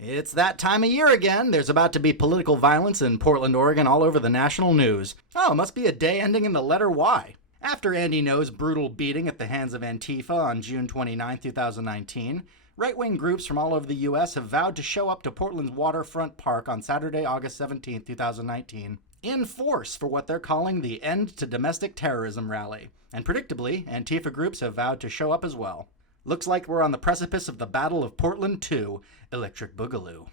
It's that time of year again. There's about to be political violence in Portland, Oregon, all over the national news. Oh, it must be a day ending in the letter Y. After Andy Ngo's brutal beating at the hands of Antifa on June 29, 2019, right-wing groups from all over the U.S. have vowed to show up to Portland's waterfront park on Saturday, August 17, 2019, in force for what they're calling the End Domestic Terrorism Rally. And predictably, Antifa groups have vowed to show up as well. Looks like we're on the precipice of the Battle of Portland 2, Electric Boogaloo.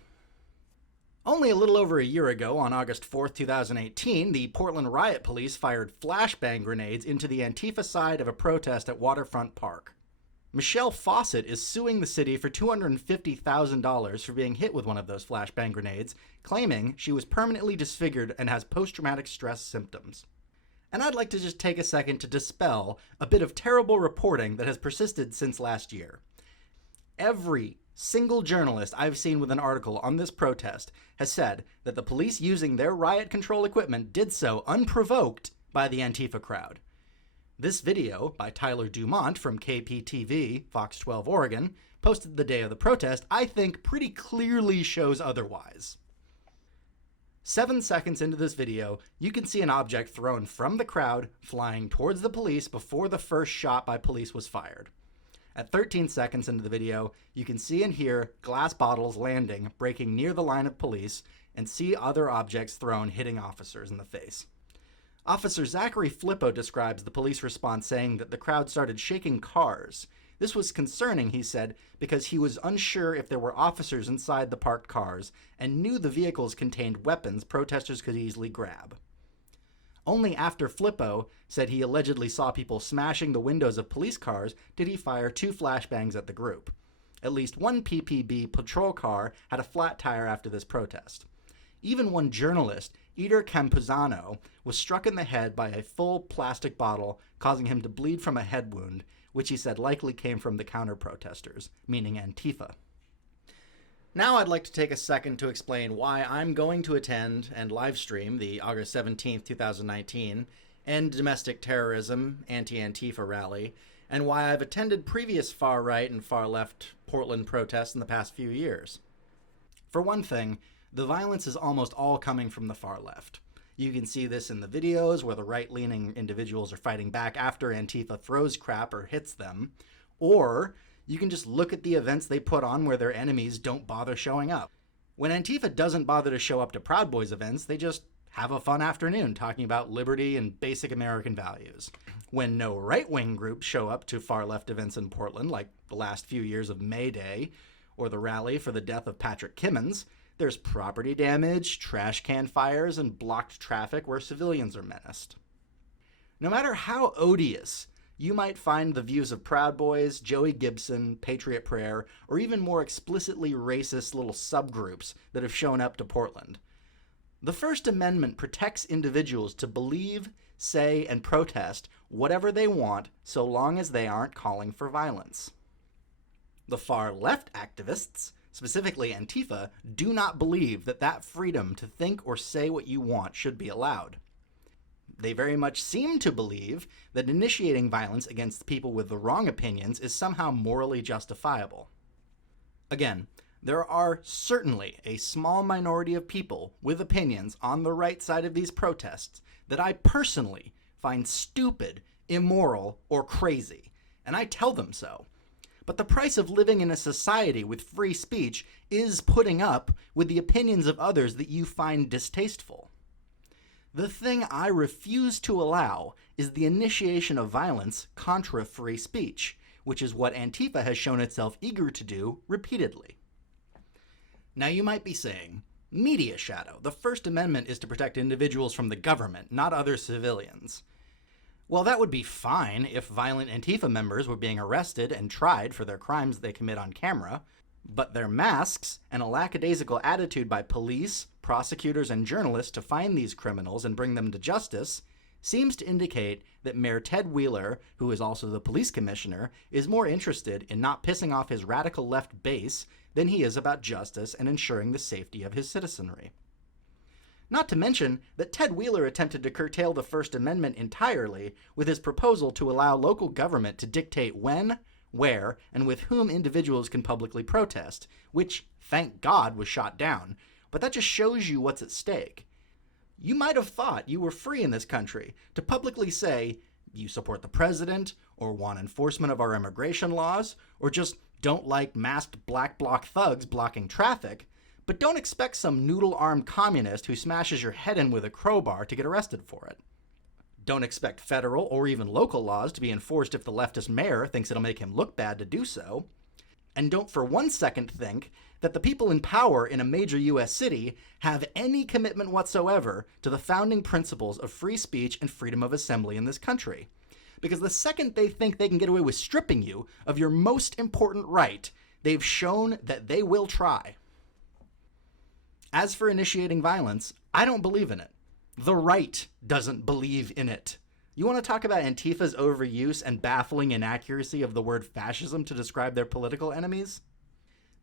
Only a little over a year ago, on August 4, 2018, the Portland riot police fired flashbang grenades into the Antifa side of a protest at Waterfront Park. Michelle Fawcett is suing the city for $250,000 for being hit with one of those flashbang grenades, claiming she was permanently disfigured and has post-traumatic stress symptoms. And I'd like to just take a second to dispel a bit of terrible reporting that has persisted since last year. Every single journalist I've seen with an article on this protest has said that the police using their riot control equipment did so unprovoked by the Antifa crowd. This video by Tyler Dumont from KPTV, Fox 12 Oregon, posted the day of the protest, I think pretty clearly shows otherwise. 7 seconds into this video, you can see an object thrown from the crowd flying towards the police before the first shot by police was fired. At 13 seconds into the video, you can see and hear glass bottles landing, breaking near the line of police, and see other objects thrown hitting officers in the face. Officer Zachary Flippo describes the police response saying that the crowd started shaking cars. This was concerning, he said, because he was unsure if there were officers inside the parked cars and knew the vehicles contained weapons protesters could easily grab. Only after Flippo said he allegedly saw people smashing the windows of police cars did he fire 2 flashbangs at the group. At least one PPB patrol car had a flat tire after this protest. Even one journalist, Eder Campuzano, was struck in the head by a full plastic bottle, causing him to bleed from a head wound, which he said likely came from the counter-protesters, meaning Antifa. Now I'd like to take a second to explain why I'm going to attend and livestream the August 17, 2019 End Domestic Terrorism Anti-Antifa Rally, and why I've attended previous far-right and far-left Portland protests in the past few years. For one thing, the violence is almost all coming from the far left. You can see this in the videos where the right-leaning individuals are fighting back after Antifa throws crap or hits them, or you can just look at the events they put on where their enemies don't bother showing up. When Antifa doesn't bother to show up to Proud Boys events, they just have a fun afternoon talking about liberty and basic American values. When no right-wing groups show up to far-left events in Portland, like the last few years of May Day or the rally for the death of Patrick Kimmons, there's property damage, trash can fires, and blocked traffic where civilians are menaced. No matter how odious you might find the views of Proud Boys, Joey Gibson, Patriot Prayer, or even more explicitly racist little subgroups that have shown up to Portland, the First Amendment protects individuals to believe, say, and protest whatever they want so long as they aren't calling for violence. The far-left activists, specifically Antifa, do not believe that that freedom to think or say what you want should be allowed. They very much seem to believe that initiating violence against people with the wrong opinions is somehow morally justifiable. Again, there are certainly a small minority of people with opinions on the right side of these protests that I personally find stupid, immoral, or crazy, and I tell them so. But the price of living in a society with free speech is putting up with the opinions of others that you find distasteful. The thing I refuse to allow is the initiation of violence contra free speech, which is what Antifa has shown itself eager to do repeatedly. Now you might be saying, media shadow, the First Amendment is to protect individuals from the government, not other civilians. Well, that would be fine if violent Antifa members were being arrested and tried for their crimes they commit on camera, but their masks and a lackadaisical attitude by police, prosecutors, and journalists to find these criminals and bring them to justice seems to indicate that Mayor Ted Wheeler, who is also the police commissioner, is more interested in not pissing off his radical left base than he is about justice and ensuring the safety of his citizenry. Not to mention that Ted Wheeler attempted to curtail the First Amendment entirely with his proposal to allow local government to dictate when, where and with whom individuals can publicly protest, which, thank God, was shot down. But that just shows you what's at stake. You might have thought you were free in this country to publicly say you support the president, or want enforcement of our immigration laws, or just don't like masked black bloc thugs blocking traffic, but don't expect some noodle-armed communist who smashes your head in with a crowbar to get arrested for it. Don't expect federal or even local laws to be enforced if the leftist mayor thinks it'll make him look bad to do so. And don't for one second think that the people in power in a major U.S. city have any commitment whatsoever to the founding principles of free speech and freedom of assembly in this country. Because the second they think they can get away with stripping you of your most important right, they've shown that they will try. As for initiating violence, I don't believe in it. The right doesn't believe in it. You want to talk about Antifa's overuse and baffling inaccuracy of the word fascism to describe their political enemies?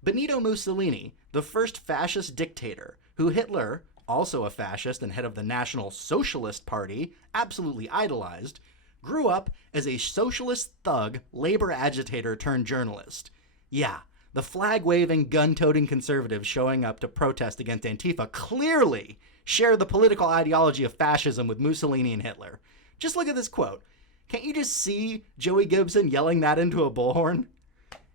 Benito Mussolini, the first fascist dictator, who Hitler, also a fascist and head of the National Socialist Party, absolutely idolized, grew up as a socialist thug, labor agitator turned journalist. Yeah, the flag-waving, gun-toting conservatives showing up to protest against Antifa clearly share the political ideology of fascism with Mussolini and Hitler. Just look at this quote. Can't you just see Joey Gibson yelling that into a bullhorn?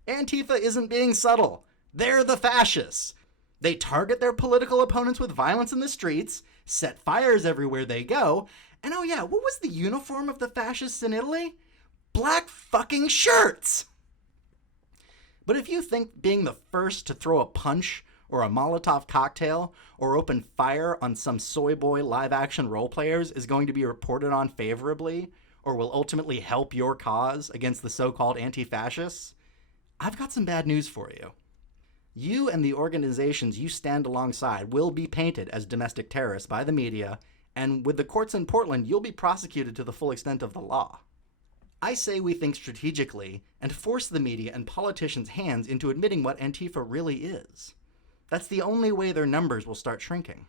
Antifa isn't being subtle. They're the fascists. They target their political opponents with violence in the streets, set fires everywhere they go, and oh yeah, what was the uniform of the fascists in Italy? Black fucking shirts! But if you think being the first to throw a punch or a Molotov cocktail or open fire on some soy boy live-action role players is going to be reported on favorably or will ultimately help your cause against the so-called anti-fascists, I've got some bad news for you. You and the organizations you stand alongside will be painted as domestic terrorists by the media, and with the courts in Portland, you'll be prosecuted to the full extent of the law. I say we think strategically and force the media and politicians' hands into admitting what Antifa really is. That's the only way their numbers will start shrinking.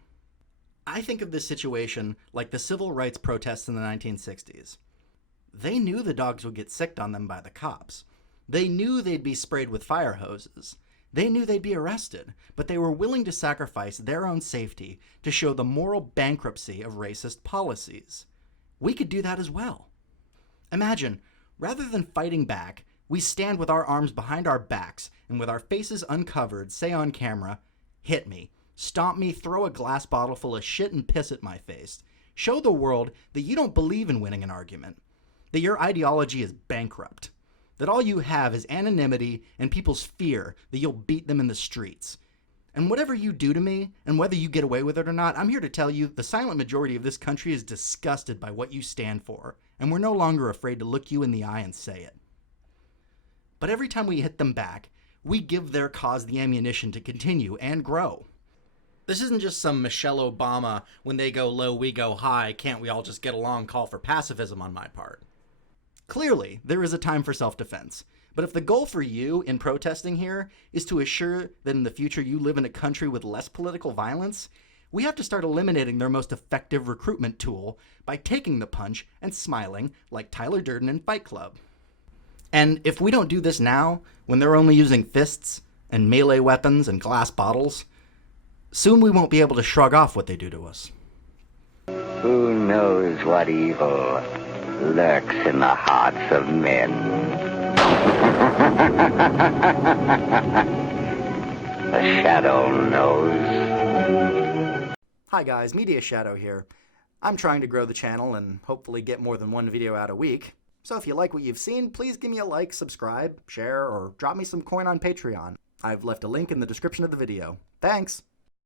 I think of this situation like the civil rights protests in the 1960s. They knew the dogs would get sicked on them by the cops. They knew they'd be sprayed with fire hoses. They knew they'd be arrested, but they were willing to sacrifice their own safety to show the moral bankruptcy of racist policies. We could do that as well. Imagine, rather than fighting back, we stand with our arms behind our backs and with our faces uncovered say on camera, "Hit me, stomp me, throw a glass bottle full of shit and piss at my face. Show the world that you don't believe in winning an argument, that your ideology is bankrupt, that all you have is anonymity and people's fear that you'll beat them in the streets. And whatever you do to me, and whether you get away with it or not, I'm here to tell you the silent majority of this country is disgusted by what you stand for, and we're no longer afraid to look you in the eye and say it." But every time we hit them back, we give their cause the ammunition to continue and grow. This isn't just some Michelle Obama, when they go low, we go high, can't we all just get along call for pacifism on my part. Clearly, there is a time for self-defense. But if the goal for you in protesting here is to assure that in the future you live in a country with less political violence, we have to start eliminating their most effective recruitment tool by taking the punch and smiling like Tyler Durden in Fight Club. And if we don't do this now, when they're only using fists and melee weapons and glass bottles, soon we won't be able to shrug off what they do to us. Who knows what evil lurks in the hearts of men? The Shadow knows. Hi guys, Media Shadow here. I'm trying to grow the channel and hopefully get more than one video out a week. So if you like what you've seen, please give me a like, subscribe, share, or drop me some coin on Patreon. I've left a link in the description of the video. Thanks!